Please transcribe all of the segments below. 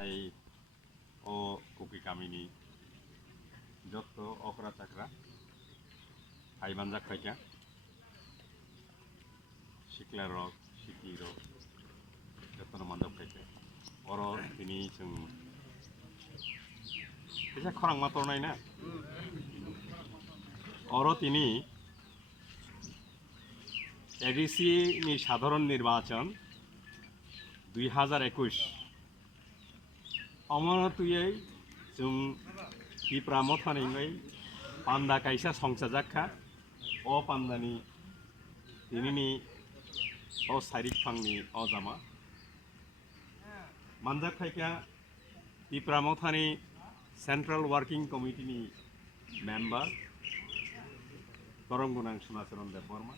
তাই ও কুকি কামিনী যত অকরা চাকরা হাইবানজাক খাইকা सिख्ला रक सिखि रक जतन मानजाब खायसे अर दिनै जों एसे खरां मातरनाय ना अर दिनै एडिसि नि साधारण निर्वाचन 2021 अमरतुयै जों बिप्रा मथानिङै पान्दा कायसा संसाजाखा अ पान्दानि दिनैनि अ सारिक फांनि अ Jama मानजाक खायका Bipra मथानि central working कमिटिनि member करम गुनां सुनाचरन देव बर्मा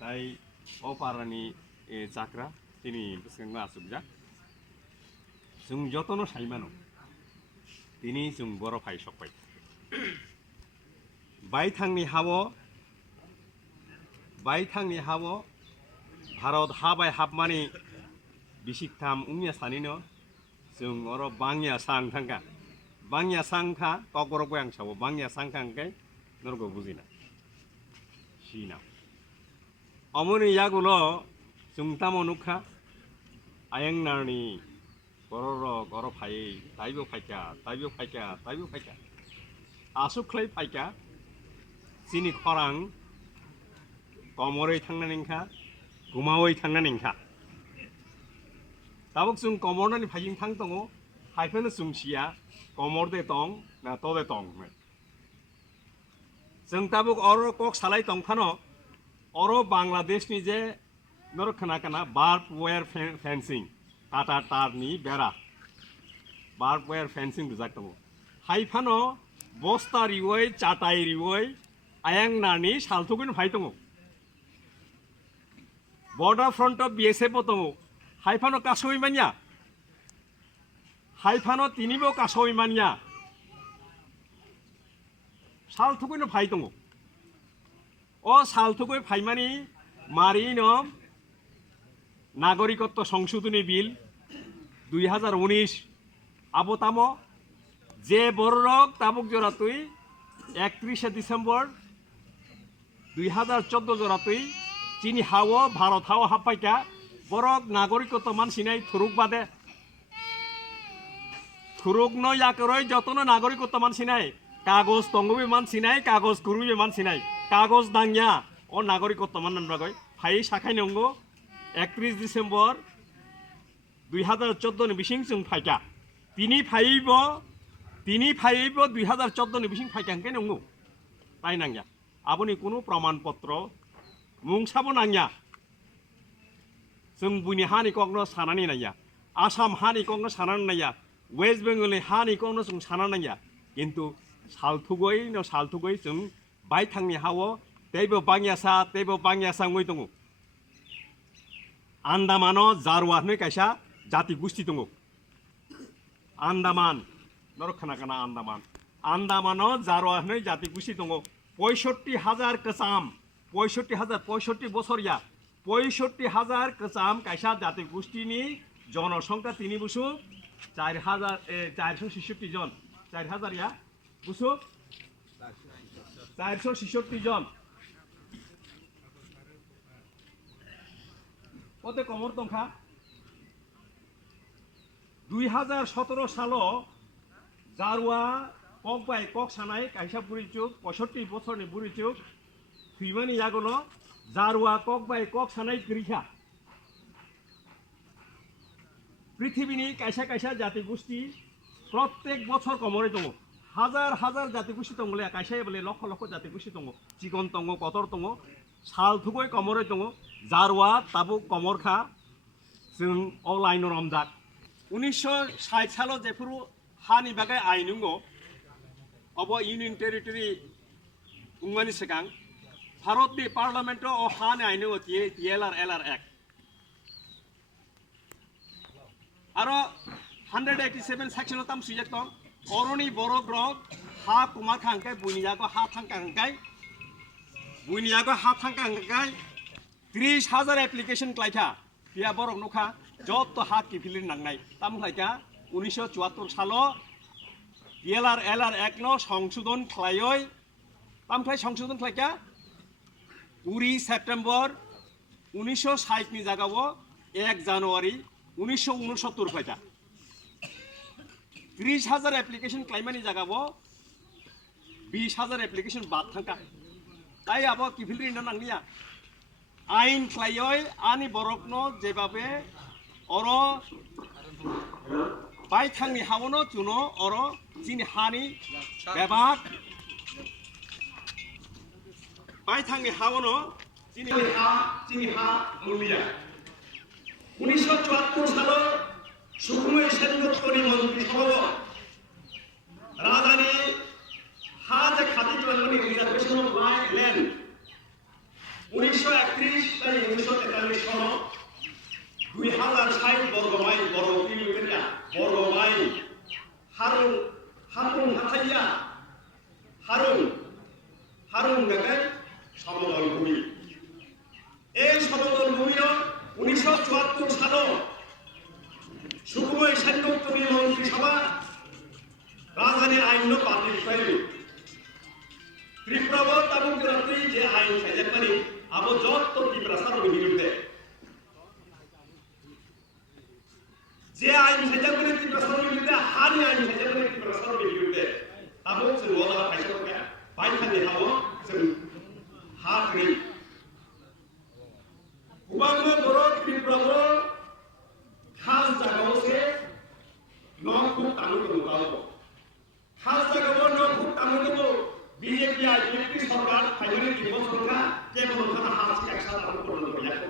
ताई अ पारानि चाक्रा तिनि बेसेबां आसुकजा जों जतन साइमानो दिनै जों बर' फाइ सकबाय बायथांनि हाबो भारत हाबाय हाबमानि बिसिकथाम उंनिया सानिनो जों अर बांनिया सांग थांगा बांनिया सांखा ककबरक आं सावो बांनिया सांखा अंके नरगो बुजिना सीना अमनि यागुलो जों तामनुखा आयंनारनि गररक अर फायै ताइबो फायका आसुख्लै फायका सिनि खरां कमरै थांनानैखा गुमावै थांनानैखा ताबुक जों कमरनानि फायिं थां दङ हायफेनो सुंसिया कमरदे दं ना तदे दं जों ताबुक अर कक सालाय दंफानो अर बांलादेशनि जे नर खोना बार्ब वायर फेंसिं टाटा तारनि बेरा बार्ब वायर फेंसिं दुजाक दङ हायफानो बस्ता रिवै चाटाई रिवै आयांनानि सालथुगुन फाय दङ बॉर्डर फ्रंट ऑफ BSF दङ हायफानो कासोई मानिया हायफानो तिनिबो कासोई मानिया सालथुगुन फाय दङ अ सालथुगुय फायमानि मारिनो नागरिकत्व संशोधनी बिल 2019 आबोतामो जे बररक ताबुक जरातुई 31 डिसेम्बर 2014 जरातुई चीनी हावो भारत हावो हापाइका बरक नागरिकत्व मानसिनाय थुरुक बादे थुरुक न याकरय जतन नागरिकत्व मानसिनाय कागज तंगबे मानसिनाय कागज कुरुबे मानसिनाय कागज दांया ओ नागरिकत्व मानन बागय फाइ साखाय नंगो 31 डिसेम्बर 2014 नि बिसिं जों फाइका तिनि फाइबो 2014 नि बिसिं फाइकांके नंगो ताइ नांया आबनि कोनो प्रमाण पत्र मुंसाबो नांया जों बुनि हानि कगनो सानानि नाया आसाम हानि कगनो सानानि नाया वेस्ट बेंगल हानि कगनो जों साना नाया किन्तु सालथुगै जों बायथांनि हावो तेबो बांयासा ngoi दङ आन्दामानो जारवाहनै कायसा जाति गुस्थि दङ आन्दामान नर खोनाकाना आन्दामानो जारवाहनै जाति गुस्थि दङ 65,000 कसाम 65 बছरिया 65,000 कसाम कायसा जाति गोष्ठीनि जनसंख्या तिनि बुसु 4,466 जन 4,000 या बुसु 466 जन कते कमर दंखा 2017 सालो जारुआ कक बाय कक सानाय कायसा बुरिचुक 65 बছरनि बुरिचुक थुइमानि यागनो जारुआ कक बाय कक सानाय ग्रिखा पृथिबीनि कायसा जाति गोष्ठी प्रत्येक बছर कमरे दङ हाजार जाति गोष्ठी दंले कायसा बोले लक्ष जाति गोष्ठी दङ चिकन दङ कतर दङ सालथुगै कमरे दङ जारुआ ताबु कमरखा जों अलाइन रमजाक 1960 सालाव जेफोरु हानि बागै आइनुंगो अब यूनियन टेरिटरी उंमानि सिगां भारतनि पार्लियामेन्टआव हानि आइनुंगो TLR एक्ट आरो 187 सेक्शन ताम सुजेक दं अरनि बर ग्रह हा कुमार खांखाय बुनियागो हा थांखांखाय 30,000 एप्लिकेशन क्लाइथा बिया बरक नखा जत हा किफिलिन नांनाय ताम खायका 1974 সালো PLR LR 1 no সংশোধন খালায়ই তামখাই সংশোধন খালাইকা 20 সেপ্টেম্বর 1960 ni জাগাবো 1 জানুয়ারি 1969 ফাইটা 30,000 অ্যাপ্লিকেশন ক্লাইমানি জাগাবো 20,000 অ্যাপ্লিকেশন বাদ থাকা তাই আবো কি ফিল্টার না নাংনিয়া আইন খালায়ই আনি বরকনো যেভাবে অর বাই থাংনি হাবনো চুনো অর চিনি হানি বেবাক বাই থাংনি হাবনো চিনি হা মুলিয়া 1974 সালে সুকুমার সেনগুপ্তনি মন্ত্রিসভা রাজধানী হাজ খাদিজলানি রিজার্ভেশন অফ ল্যান্ড 1931 তাই 1943 সন 2060 বর্গ মাইল বর্গ কিলোমিটার বর্গ মাইল হারুন হাথাইয়া হারুন গাগে সমতল ভূমি এই সমতল ভূমিও 1974 সালে সুকুমার সেনগুপ্তনি মন্ত্রিসভা রাজধানী আইন পাবলিক হয়নি ত্রিপুরা এবং যে আইন সাজাপানি আবো যত ত্রিপুরা সার্বিক বিরুদ্ধে যে আইন সাজাপানি ত্রিপুরা সার্বিক বিরুদ্ধে হানি আইন সাজাপানি ত্রিপুরা সার্বিক বিরুদ্ধে আবো जों ওলা ফাইসরকা বাইখানি হাবো जों হাকরি উবাংমে বড় ত্রিপুরা খাস জায়গাওসে নখুক তালুক মুকালব খাস জায়গাও নখুক তালুক বিজেপি আইপিপি সরকার ফাইনালি দিবস সরকার কেবল খানা হাসি একসাথে আরো পর্যন্ত হইয়াছে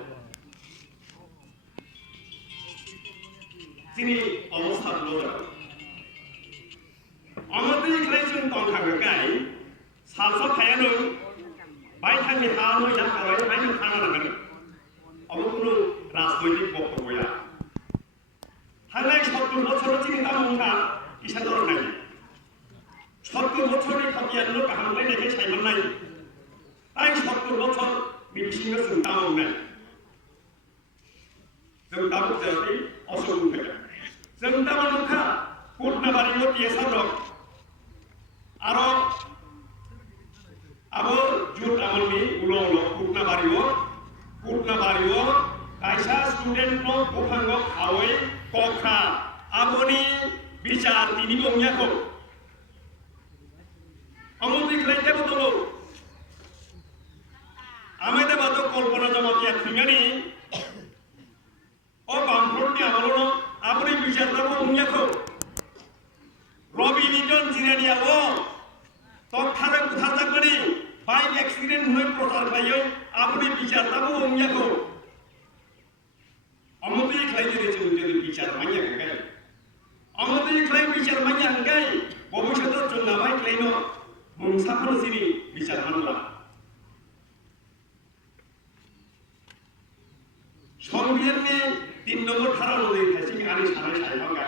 তিনি অবস্থা লোক আমাদের ক্লাইজন কনখাগাই সালসা খায়ানো বাইথানি হানো ইয়াকাবাই আইন খানা লাগানো অবকুনো রাজনৈতিক বক্তব্যয়া থানাই 70 বছর চিন্তা মঙ্গা কিসা দর নাই 70 বছরের খাতিয়ানো কাহামলাই নাকি সাইমান নাই তাই 70 বছর বিবিসিংহ চিন্তা মঙ্গা जों दाबो जायाखै असुबिदा फैदों जों दा मानुखा पुर्नाबारियाव टिएसआर दं आरो आबो जुट आमलनि उलाव पुर्नाबारियाव कायसा स्टुडेन्ट नो बुफांग खावै कखा आबोनि बिचार तिनि मंगियाखौ अमलनि खालायथाबो दङ आमायदा बादो कल्पना जमातिया थिंगानि ও বামফ্রন্টে আমলনো আপনি বিচারদাবো উনিয়াখো রবি নিটন জিরানিয়াবো তখারে কোথা থাকবেনি বাইক অ্যাক্সিডেন্ট হয়ে প্রচার খাইও আপনি বিচারদাবো উনিয়াখো অমতি খাইতে রেছে যদি বিচার মাইয়া গাই অমতি খাই বিচার মাইয়া গাই ভবিষ্যতের জন্য ভাই ক্লাইনো মুংসাফর সিনি বিচার মানলা সংবিধানে 3 নম্বর ধারা অনুযায়ী থাকি আনি সামনে সাইভাঙ্গা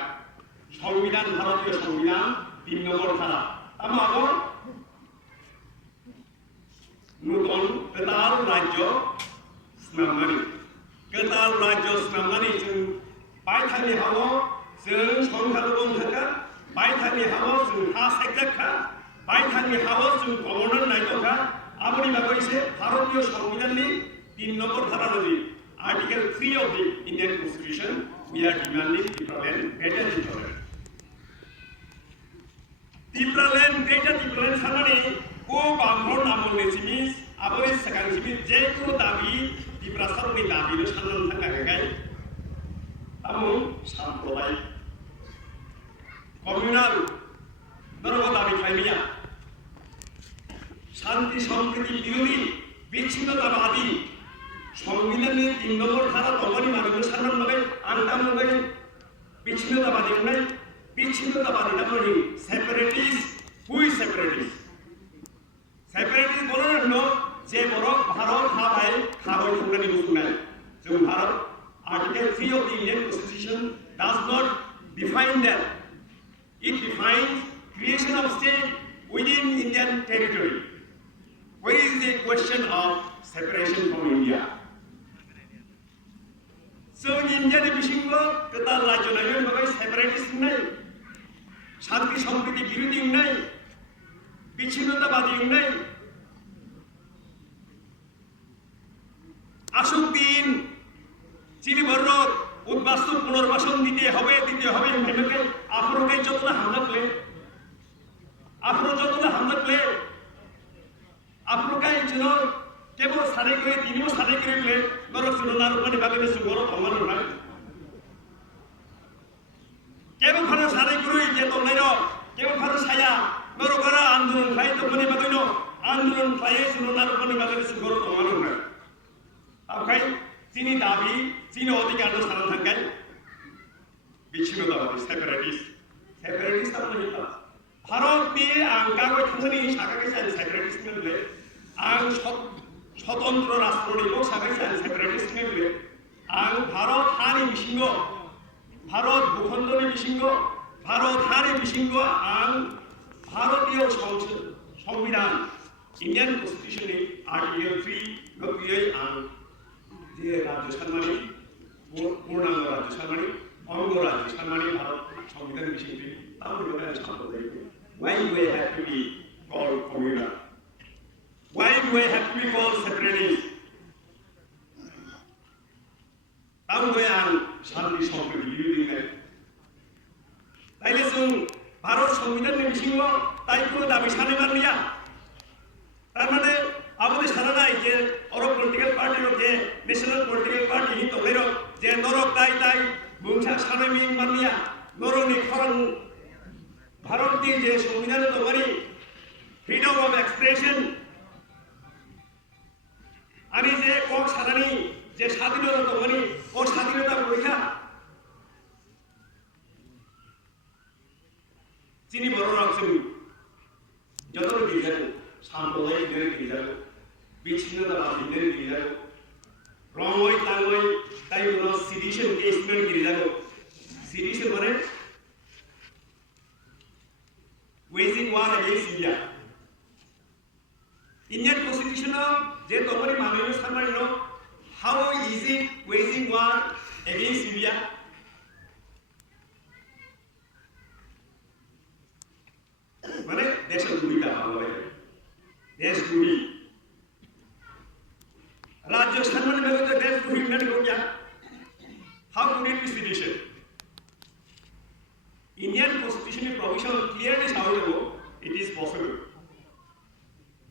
সংবিধান ভারতীয় সংবিধান 3 নম্বর ধারা আমাগো নতুন কেতাল রাজ্য স্নামনানি जों বাইথানি হাবো जों সংখ্যালঘু থাকা বাইথানি হাবো जों হা সেক্টরখা বাইথানি হাবো जों গভর্নর নাইতখা আপনি বাবাইছে ভারতীয় সংবিধাননি 3 নম্বর ধারা অনুযায়ী Article 3 of the Indian Constitution, we are demanding Tipra land greater Tipra land. Tipra land greater Tipra land sanani ko bangron amol nejimis abore sakang jimis je kono dabi Tipra saroni dabi no sanan thanga gagai amul samprodai communal dorogo dabi khaimiya শান্তি সম্প্রীতি বিরোধী বিচ্ছিন্নতাবাদী সংবিধানের 3 নম্বর ধারা তখনই মানুষের সাধারণ ভাবে আন্দাম নয় বিচ্ছিন্নতাবাদী নয় বিচ্ছিন্নতাবাদী মানে সেপারেটিস্ট হুই সেপারেটিস্ট বলার জন্য যে বড় ভারত হাবাই খাবার সংগ্রামী মুসলমান जों Bharat Article 3 of the Indian Constitution does not define that. It defines creation of state within Indian territory. Where is the question of separation from India? जों इन्डियानि बिसिंखौ गोदान रायजो नागिरनो थाखाय सेपारेटिस्ट होननाय शांति सम्प्रीति बिरोधी होननाय বিচ্ছিন্নতাবাদী होननाय আসুক দিন চিনি ভরক উদ্বাস্তু পুনর্বাসন দিতে হবে হেমেকে আপনাকে যতটা হামলা করলে আপনাকে যেন কেবল সারে করে তিনিও সারে করে গেলে গরম সুনার উপরে ভাবে সুগরম অমানো না কেবল খানে সারে করে যে তোমরা কেবল খানে ছায়া গরম করা আন্দোলন খাই তো মনে ভাবে আন্দোলন খাই সুনার উপরে ভাবে সুগরম অমানো না ওখাই তিনি দাবি তিনি অধিকার স্থান থাকায় বিচ্ছিন্নতাবাদী সেপারেটিস্ট আপনার ভারতनि आं गागय थांनानै साखाखै सान सेपारेटिस्ट होनले आं स्वतंत्र राष्ट्रनिल' साखाखै सान सेपारेटिस्ट होनले आं भारत हानि बिसिंगो भारत भूखंडनि बिसिंगो भारत हानि बिसिंगो आं भारतीय संविधान इंडियन कन्स्टिट्यूशननि आर्टिकल 3 गतियै आं जे राज्य सानमानि पूर्णांग राज्य सानमानि अंग राज्य सानमानि भारत संविधान बिसिंगनि Why do we have to be called communal? Why do we have to be called separatist? Tahu yang शांति सम्प्रीति बिरोधी है। ताइले जों भारत संविधाननि बिथिङाव ताइखौ दाबि सानै मानिया। तारमाने आबोदे सानानाय जे अरब पलिटिकल पार्टी जे नेशनल पलिटिकल पार्टी हि दंलाय जे नरक ताइ बुंसा सानै मिं मानिया नरकनि खरं भारतनि जे संविधान दंमानि फ्रीडम ऑफ एक्सप्रेशन आनी जे कक सानानि जे स्वाधीनता दंमानि ओ स्वाधीनता परीक्षा चिनि बर'राव जों जतन गिरिजाखौ सामलाय गिरिजाखौ बिच्छिन्नताबादि गिरिजाखौ रङै ताङै ताइ उनाव सेडिशन केस गिरिजाखौ सेडिशन माने waging war against India. Indian Constitution je tomari maneno samarino how is it waging war against India? Mane desha duri ka bhagwai desh duri rajya sanman mein to desh duri nahi ho gaya how could it be sedition? Indian Constitution provision clearly shows it is possible.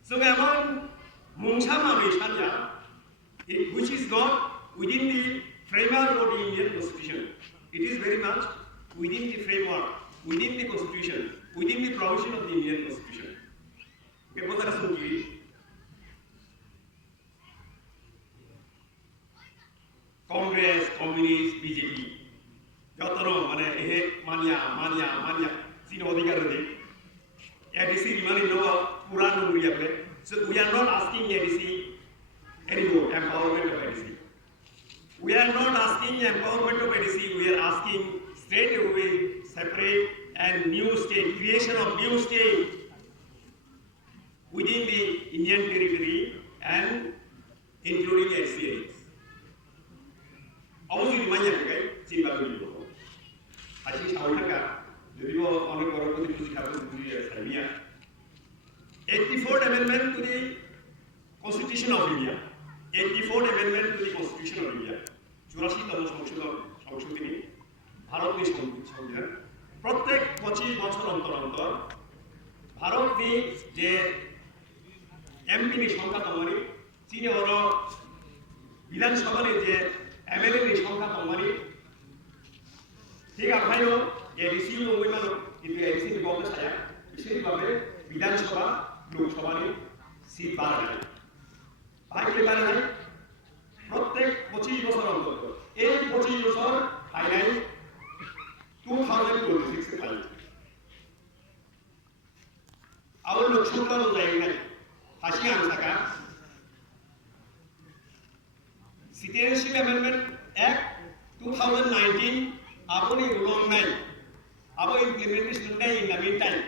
So among Mungsa Mamisanya, which is not within the framework of the Indian Constitution, it is very much within the framework, within the Constitution, within the provision of the Indian Constitution. Okay, what are some key? Congress, Communist, BJP. Jotaro mane ehe mania sino अधिकार दे ADC remaining no puran nunggu ya ple so we are not asking ADC anymore empowerment of ADC we are not asking empowerment of ADC we are asking straight away separate and new state creation of new state within the Indian territory and including SCAs also remind you guys Zimbabwe Haji Saulaka, the Rio Honorable Samia, 84th Amendment to the Constitution of India, 84th Amendment to the Constitution of India, Jurassic সংশোধনী ভারতের সংবিধান প্রত্যেক 25 বছর অন্তর ভারতের যে এমপির সংখ্যা তমানি চীনে ওর বিধানসভার যে এমএলএর সংখ্যা তমানি ঠিক আছে এডিসি ওইমান কিন্তু এডিসি বলতে চায় বিশেষভাবে বিধানসভা লোকসভার সিট বাড়ায় ভাইকে বাড়ায় প্রত্যেক 25 বছর অন্তর এই 25 বছর ফাইনাল 2026 ফাইনাল আবার লোকসভা যায় না হাসি আনসাকা Citizenship Amendment Act 2019 apuni ulong nai abo implementation nai in the meantime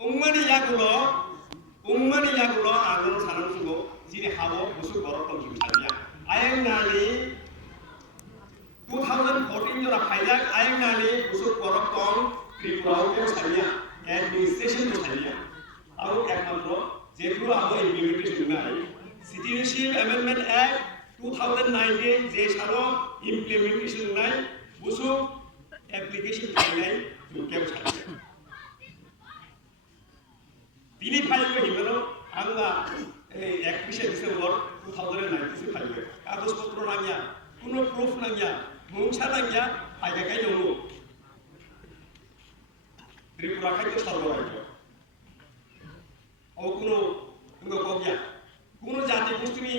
ummani yagulo agro sanang sugo jini habo busuk borok tong jimsania ayang nali 2014 jora phaijak ayang nani busuk korok tong Tripura ke sania administration ke sania aro ekmatro jetu abo implementation nai Citizenship Amendment Act 2019 je saro implementation nai busuk application nai ke sania তিনি ফাইলকে হিমেনো আঙ্গা 31 December 2019 ফাইলকে কাগজপত্র নাঙ্গিয়া কোনো proof নাঙ্গিয়া মুংসা নাঙ্গিয়া ফাইগাকাই দङ Tripura খাদ্য সরবরাহ ও কোনো গগিয়া কোনো জাতি গোষ্ঠীনি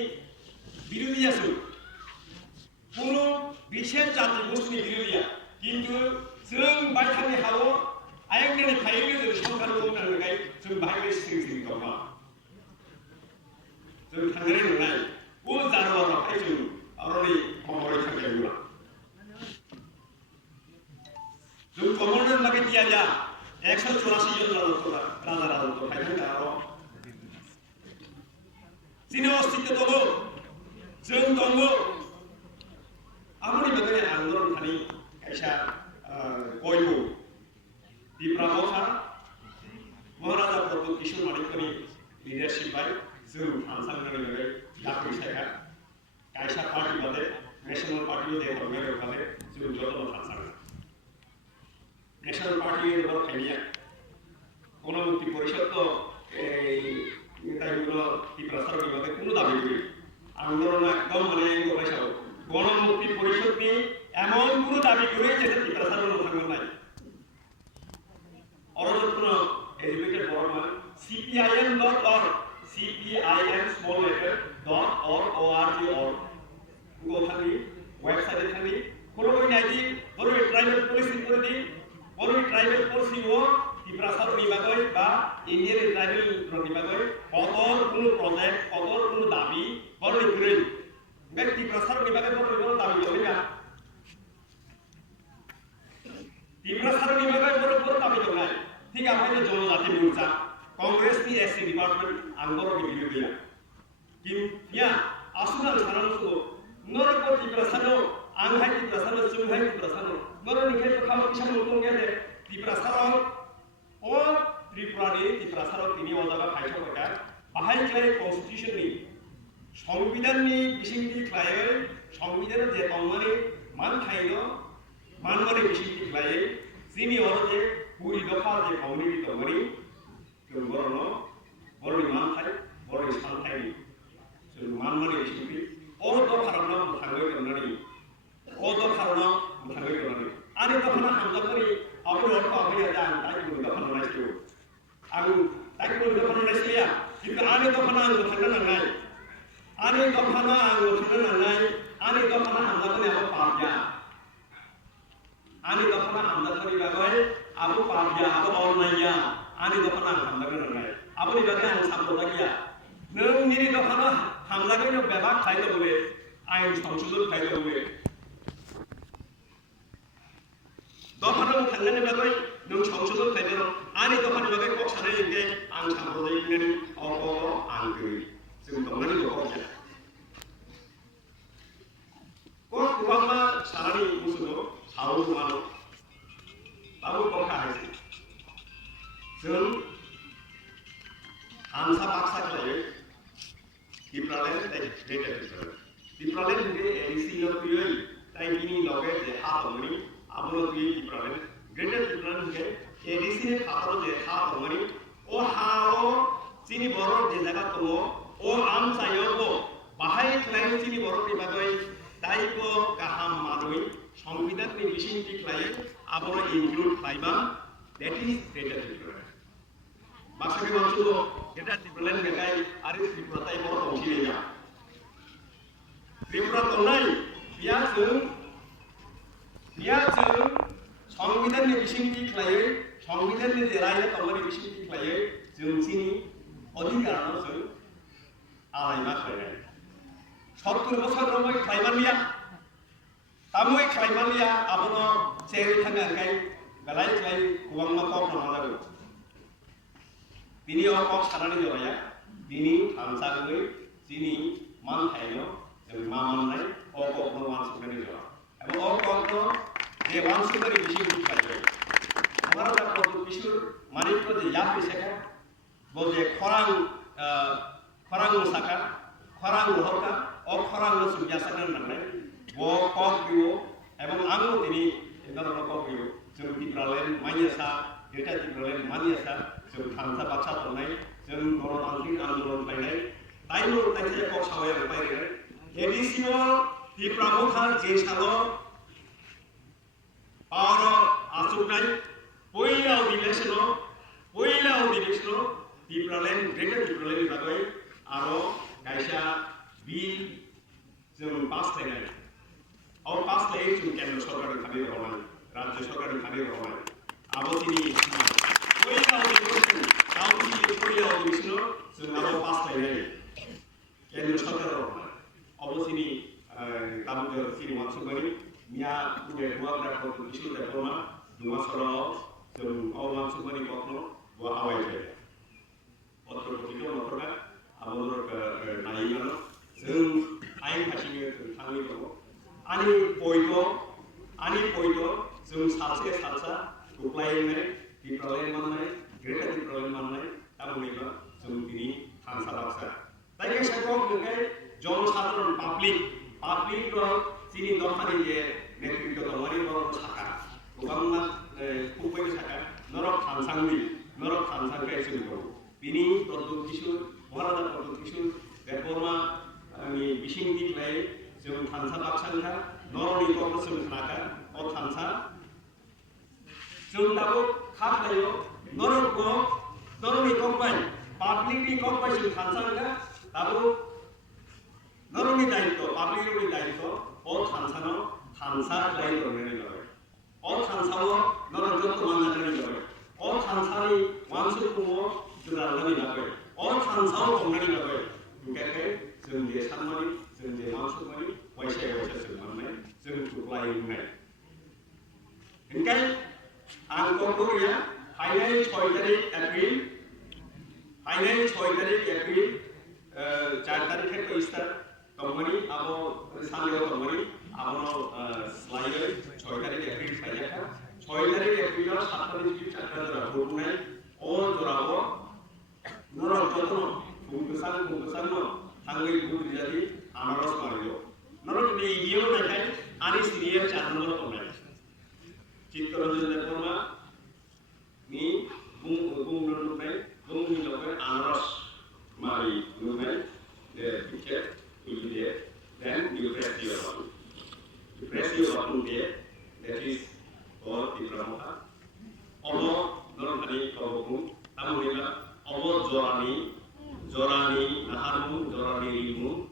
বিরোধী আছে কোনো বিশেষ জাতি গোষ্ঠীনি বিরোধীয়া কিন্তু जों बायथानि हावो आयंनि फाइलनि जों सरकार गनायनाय जों बाहाय सिं दङ जों थांनाय नङा ओ जारवारा फाय जों आरनि महरै थांनायला जों कमरन लागे दिया 184 जन राजा राजा फाइल दारो जिनि अस्तित्व दङ जों दङ आमनि बगै आन्दोलन थानि कायसा कोयबो Dipramosa, Maharaja Prabhu Kishore Manikani leadership by Zoom Hansang Nagari, Yaku Saka, Kaisa Party Bade, National Party they have made a Bade, Zoom Jotan Hansang. National Party in the Kenya. One of the Porishato, Tiprasar Bade, Kuda Bibi, Andorana, Domane, one of the Porishati, among Kuda Bibi, Tiprasar Hanganai. Orojotno educated Borman CPIM.org CPIM small letter .org go thani website thani kolo naiji boro tribal policy করে দি boro tribal policy ও Tiprasar বিভাগই বা Indian tribal বিভাগই কতর কোনো project কতর কোনো দাবি বড় করে বে Tiprasar বিভাগে বড় দাবি করে না Tiprasar বিভাগে বড় দাবি করে ঠিক আছে জনজাতি মোর্চা কংগ্রেস ni SC ডিপার্টমেন্ট আন্দোলন বিরোধী দিয়া কিয়া আসুনাল সারাংশো নরক Tiprasar আংহাই Tiprasar চুংহাই Tiprasar নরক নিকে তো খাম কিসান মতন গেলে Tiprasar ও ত্রিপুরানি Tiprasar তিনি অজাগা ফাইছো কটা বাহাই ক্লাই কনস্টিটিউশন নি সংবিধান ni বিশিংতি ক্লাই সংবিধান যে তংমানি মান খাইনো মানমানি বিশিংতি ক্লাই যিনি অরজে পুরি দফা যে কমিউনিটি তমরি जों बरनो बरनि मान थाय बरनि सान थाय जों मान माने बिसिबि अ द फारना थांगै गननानि अ द फारना थांगै गननानि आनि दफाना हामजाकरि आबो रट आबैया जान ताइ गुन दफाना नायसो आं ताइ गुन दफाना नायसलिया किन्तु आनि दफाना आं थांनो नांनाय आनि दफाना आं थांनो नांनाय आनि दफाना हामजाकरि आबो पाबया आनि दफाना हामजाकरि बागै आबो पाबया आबो अननाया आनि दफाना हामजाकरि नांनाय आबोनि बागै आं सानदोंना गैया नों निनि दफाना हामजाकरि बेबाक खायदो बले आइन संशोधन खायदो बले दफाना थांनायनि बागै नों संशोधन खायदो आनि दफानि बागै कक सानै जे आं सानदोंनि अ आं गै जों दंनानै दफा कक गोबांमा सारानि मुसुनो सावो मानो बाबु कका हायसे जों आंसा बाक्सा खालायो Tipralen Tipralen के एडीसी लोग ताई बिनी लोगे जे हाथमनी आबो लोग Tipralen ग्रेटर Tipralen के एडीसी ने खारो जे हाथमनी ओ हाओ चिनी बरो जे जगह तो ओ आम सायोगो बाहाय क्लाइन चिनी बरो नि बागै ताइको गाहाम मादुई संविधान नि बिसिंति क्लाइन आबो इनक्लुड खाइबा that is greater Tipralen बाक्सानि मानसिखौ greater Tipralen गाय आरो Tripura ताइ बरो दंसिया Tripura दंनाय बिया जों संविधाननि बिसिंति खालायो संविधाननि जे रायजो तंगनि बिसिंति खालायो जों सिनि अधिकारनो जों आलायमा खालायनाय 70 বছর রমय खालायमालिया तामय खालायमालिया आबोनो जेरै थाङा गाय बेलाय क्लाय गोबांमा कक नाजागौ बिनि अकक सानानै जराया बिनि थामसागै जिनि मान थायो जों मा माननाय अकक मान सुनानै जरा এবং অকন্ত যে ওয়ানসুকারি বেশি উৎপাদন আমার প্রথম বিশুর মানিক যে ইয়াপি শেখা বলছে খরাং সাকা খরাং হরকা অখরাং সুবিয়া সাকার নামে ও কক বিও এবং আঙু তিনি নরম কক বিও जों दिब्रालेन मानियासा गेटा दिब्रालेन मानियासा जों थांसा बाचा तनाय जों गणतान्त्रिक आन्दोलन लायनाय ताइनो ताइसे क सावय बायरे एडिसिनो दिब्रामोखा जेसालो पावर आसुनाय पहिला अधिवेशनो दिब्रालेन गेटा दिब्रालेन बागै आरो गायसा बिल जों पास लायनाय औ पास लाय जों केन्द्र सरकारनि खाबि हरनाय राज्य सरकारनि खाबि हरनाय आबोतिनि पहिला अधिवेशन काउन्सिल पहिला अधिवेशनो जों आरो पास लायनाय केन्द्र सरकार हरनाय अबोतिनि ताबुजर सिनि वानसुबानि मिया पुरे दुआब्रा खौ बिसु देफरमा दुआ सराव जों औ वानसुबानि गखनो बुआ आवायजे पत्र पत्रिका नखरगा आबोदर नायिमानो जों आइन खासिनि थांनि दङ आनि पयद जों सासे सासा गुप्लायनाय दिब्रालेन माननाय ग्रेटा दिब्रालेन माननाय तामुनिबा जों दिनि थांसा बाक्सा ताइके साइको मुखे जनसाधारण पाब्लिक रो जिनि दरखारि जे नेतृत्व दङारि बर साखा गोबांना खुबै साखा नरक थांसांनि जों दङ बिनि प्रदुत किशोर महाराजा प्रदुत किशोर देफरमा आंनि बिसिं दिख्लाय जों थांसा बाक्सांखा नरनि गखौ जों थानाखा अ थांसा जों दाबो खालायो नरनि गखबाय पाब्लिकनि गखबाय जों थांसांखा दाबो नरनि दायित्व पाब्लिकनि दायित्व अ थांसानो थांसा लाय दरनानै लाबाय अ थांसाव नरन जत्त माननानै लाबाय अ थांसानि वानसुखौ जुरानानै लाबाय अ थांसाव दंनानै लाबाय ओंखायनो जों जे सानमानि जों जे मानसुमानि वायसाय जों माननाय जों थुख्लायनाय ओंखायनो आं गखौया फाइनाल 6 तारिख एप्रिल 4 तारिखे को स्टार्ट दंमोनि आबो सानदेव दंमोनि आबो स्लाइड 6 तारिख एप्रिल फाइनाखा 6 तारिख एप्रिल 7 तारिख चारटा जरा बुंनाय अ जराबो नरक जत्न बुंगोसान थांगै बुद्रिजाति आनारस मारियो नरक नि इयो नायखाय आनि सिनियर 4 नम्बर दंनाय चित्तरंजन देवबर्मा नि बुंनो नुनाय बुंनि लगे आनारस मारि नुनाय the picture will be there. Then you press your button. You press your button there. That is for the Brahma. Obo normally kobokun. Tamuila obo jorani naharmu jorani ilmu.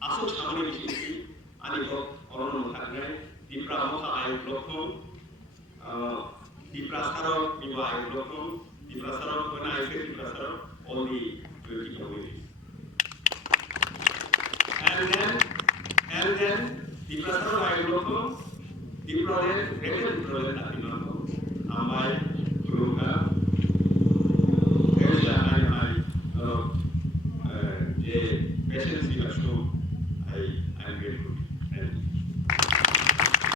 Asuk samani bisi ani kok orang mengatakan di Brahma ayu blokom, di prasarok biwa ayu blokom, di prasarok mana ayu di prasarok only 20 communities. And then di prasarok ayu blokom, di prasarok